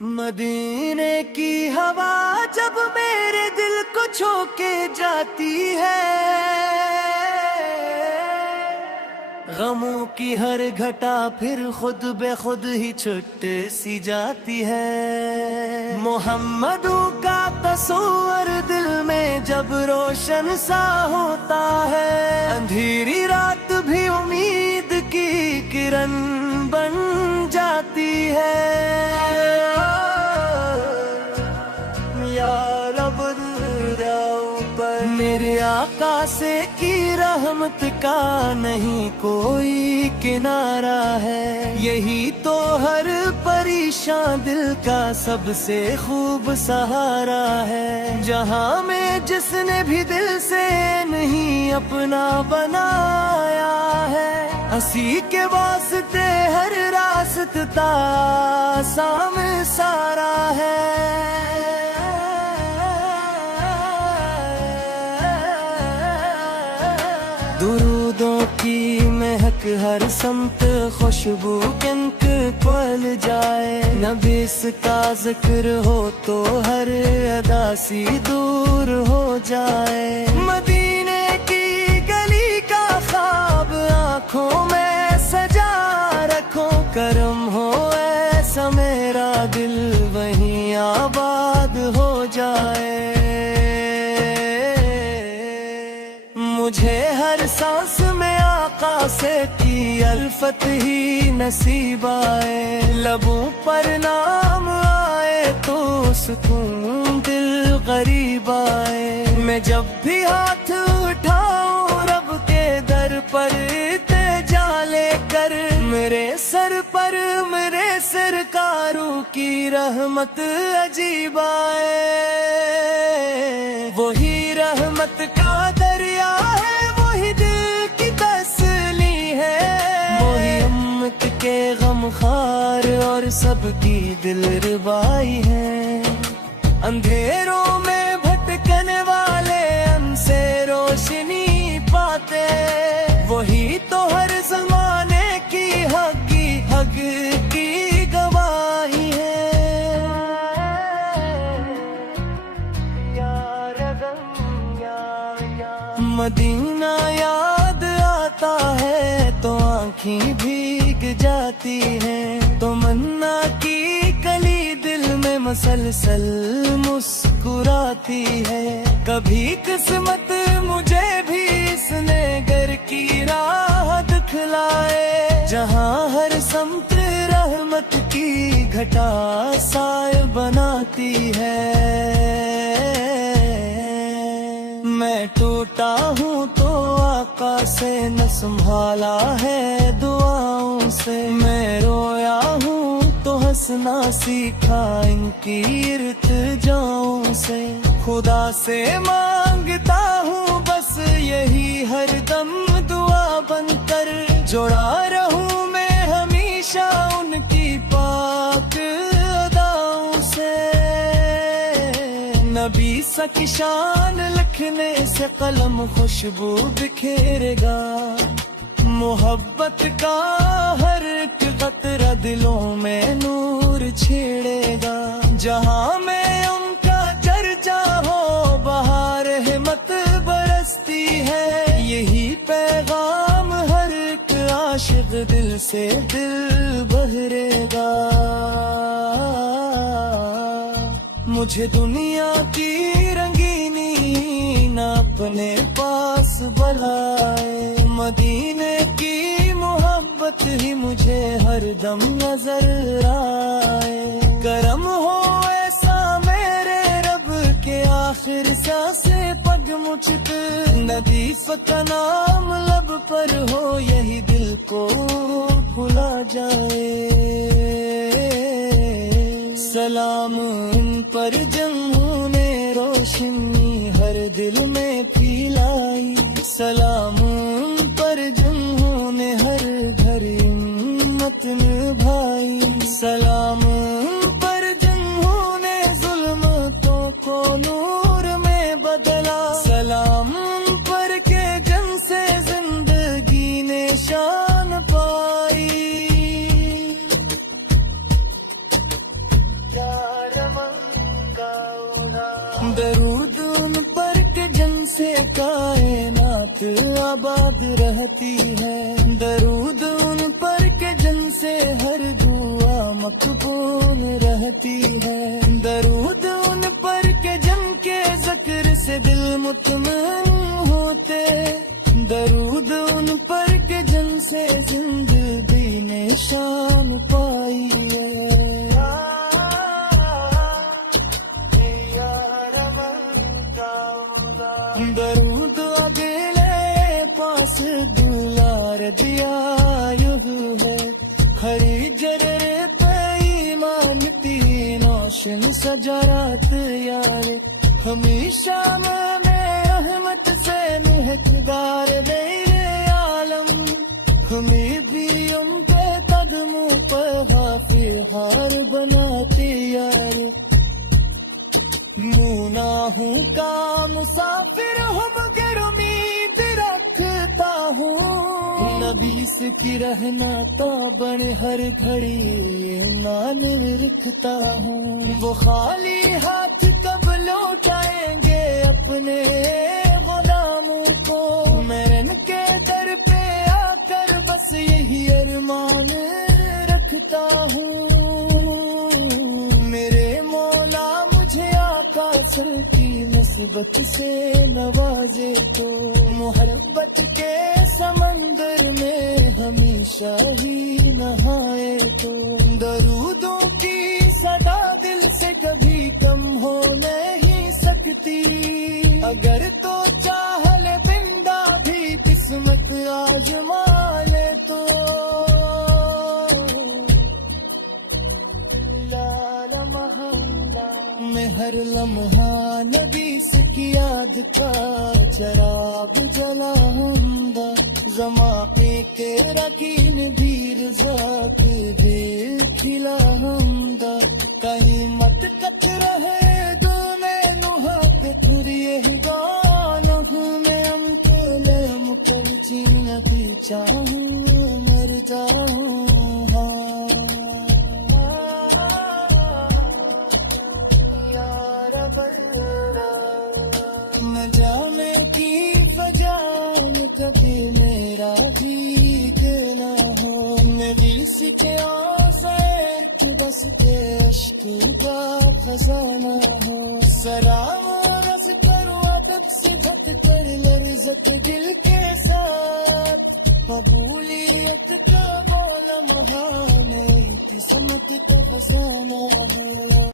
مدینے کی ہوا جب میرے دل کو چھو کے جاتی ہے، غموں کی ہر گھٹا پھر خود بے خود ہی چھٹ سی جاتی ہے۔ محمدوں کا تصور دل میں جب روشن سا ہوتا ہے، اندھیری رات بھی امید کی کرن بن جاتی ہے۔ یا رب میرے آقا سے کی رحمت کا نہیں کوئی کنارہ ہے، یہی تو ہر پریشان دل کا سب سے خوب سہارا ہے۔ جہاں میں جس نے بھی دل سے نہیں اپنا بنایا ہے، اسی کے واسطے ہر راستہ آسان سارا ہے۔ درودوں کی مہک ہر سمت خوشبو کنک پھیل جائے، نبی اس کا ذکر ہو تو ہر اداسی دور ہو جائے۔ مدینے کی گلی کا خواب آنکھوں میں سجا رکھو، کرم ہو ایسا میرا دل وہیں آباد ہو جائے۔ مجھے ہر سانس میں آقا سے کی الفت ہی نصیب آئے، لبوں پر نام آئے تو سکون دل غریب آئے۔ میں جب بھی ہاتھ اٹھاؤں رب کے در پر التجا لے کر، میرے سر پر میرے سرکاروں کی رحمت عجیب آئے۔ وہی رحمت کا دریا ہے، وہی دل کی تسلی ہے، وہی امت کے غم خار اور سب کی دل ربائی ہے۔ اندھیروں میں بھٹکنے والے ان سے روشنی پاتے، وہی تو ہر زمانے کی حق کی گواہی ہے۔ مدینہ یاد آتا ہے تو آنکھیں بھیگ جاتی ہیں، تمنا کی کلی دل میں مسلسل مسکراتی ہے۔ کبھی قسمت مجھے بھی اس نے گھر کی راہ دکھلائے، جہاں ہر سمت رحمت کی گھٹا سائے بناتی ہے۔ میں ٹوٹا ہوں تو آقا سے نہ سنبھالا ہے دعاؤں سے، میں رویا ہوں تو ہنسنا سیکھا ان کی ارتجاؤں سے۔ خدا سے مانگتا ہوں بس یہی ہر دم دعا بن کر، جڑا رہوں میں ہمیشہ ان کی پاک اداؤں سے۔ نبی سا کی شان لکھنے سے قلم خوشبو بکھیرے گا، محبت کا ہر ایک قطرہ دلوں میں نور چھیڑے گا۔ جہاں میں ان کا چرچا ہو بہار رحمت برستی ہے، یہی پیغام ہر ایک عاشق دل سے دل بہرے گا۔ مجھے دنیا کی رنگینی نہ اپنے پاس بلائے، مدینے کی محبت ہی مجھے ہر دم نظر آئے۔ کرم ہو ایسا میرے رب کے آخر سانس پگ مجھ پہ، ندیف کا نام لب پر ہو یہی دل کو بھلا جائے۔ سلام ان پر جنہوں نے روشنی ہر دل میں پھیلائی، سلام ان پر جنہوں نے ہر گھر امت نبھائی، سلام ان پر جنہوں نے ظلمتوں کو نور میں بدلا، سلام ان پر کہ جن سے زندگی نے شان پائی۔ درود ان پر کہ جن سے کائنات آباد رہتی ہے، درود ان پر کہ جن سے ہر دعا مقبول رہتی ہے، درود ان پر کہ جن کے ذکر سے دل مطمئن ہوتے، درود ان پر کہ جن سے زندگی نے شان پائی ہے۔ درود اگلے پاس دلار دیا یوں ہے، کھڑی جرر پہ ایمان نوشن سجارات یار، ہمیشہ میں احمد سے نہکدار میرے عالم، امیدیوں کے قدموں پر حافظ ہار بناتے یار، گناہوں کا مسافر ہوں مگر امید رکھتا ہوں، نبی سے کی رہنا تا بڑے ہر گھڑی نان رکھتا ہوں، وہ خالی ہاتھ کب لوٹائیں گے اپنے غلاموں کو، میں ان کے در پہ آ کر بس یہی ارمان رکھتا ہوں، میرے مولا مجھے آقا سر کی نسبت سے نوازے تو، محبت کے سمندر میں ہمیشہ ہی نہائے تو، درودوں کی صدا دل سے کبھی کم ہو نہیں سکتی، اگر تو چاہ لے بندہ بھی قسمت آزما لے تو، میں ہر لمحہ نبی سے کی یاد کا چراغ جلاؤنگا، زمانے کے رکین بھی رضا کے دل کھلاؤنگا، کہیں مت کت رہے دو میں نوحہ پہ تھریے گانا ہوں، میں ہم کو لم کر جینا بھی چاہوں مر جاؤں، میں جامع کی فجائیں کبھی میرا بھی نہ ہو، میں دل سکھے آسائر کی بس کے عشق کا خزانہ ہو، سلام رس کرو ادب سے بھٹ کر لرزت دل کے ساتھ، قبولیت کا وہ لمحہ نہیں سمت کا فسانہ ہے۔